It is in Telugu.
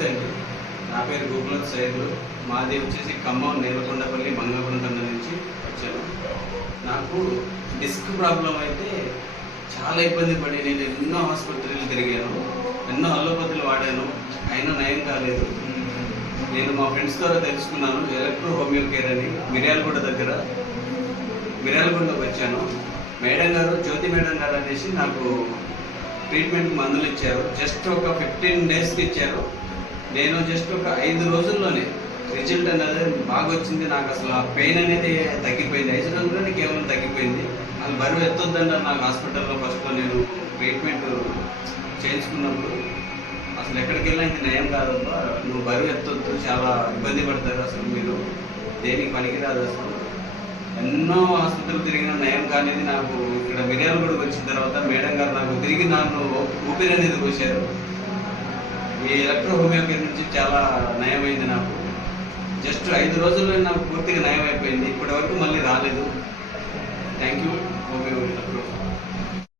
నమస్తే అండి. నా పేరు గోకులం సైదులు. మాది వచ్చేసి ఖమ్మం, నేలకొండపల్లి, మంగళపురం తండ నుంచి వచ్చాను. నాకు డిస్క్ ప్రాబ్లం అయితే చాలా ఇబ్బంది పడి నేను ఎన్నో హాస్పిటల్లు తిరిగాను, ఎన్నో అల్లోపతులు వాడాను, అయినా నయం కాలేదు. నేను మా ఫ్రెండ్స్ ద్వారా తెలుసుకున్నాను ఎలక్ట్రో హోమియో కేర్ అని మిర్యాలగూడలోకి వచ్చాను. మేడం గారు, జ్యోతి మేడం గారు అనేసి నాకు ట్రీట్మెంట్ మందులు ఇచ్చారు. జస్ట్ ఒక 15 డేస్కి ఇచ్చారు. నేను జస్ట్ ఒక 5 రోజుల్లోనే రిజల్ట్ అనేది బాగా వచ్చింది. నాకు అసలు ఆ పెయిన్ అనేది తగ్గిపోయింది. 5 రోజుల్లోనే కేవలం తగ్గిపోయింది. అది బరువు ఎత్తొద్దన్నారు నాకు హాస్పిటల్లో. ఫస్ట్లో నేను ట్రీట్మెంట్ చేయించుకున్నప్పుడు అసలు ఎక్కడికి వెళ్ళినా ఇది నయం కాదబ్బా, నువ్వు బరువు ఎత్తొద్దు, చాలా ఇబ్బంది పడతారు, అసలు మీరు దేనికి పనికిరాదు. అసలు ఎన్నో ఆసుపత్రులు తిరిగిన నయం కానీ నాకు ఇక్కడ మిర్యాలగూడకు వచ్చిన తర్వాత మేడం గారు నాకు తిరిగి నన్ను ఊపిరి అనేది పోశారు. ఈ ఎలక్ట్రో హోమియో కేర్ నుంచి చాలా నయమైంది నాకు. జస్ట్ 5 రోజుల్లో నాకు పూర్తిగా నయం అయిపోయింది. ఇప్పటి వరకు మళ్ళీ రాలేదు. Thank you homeo.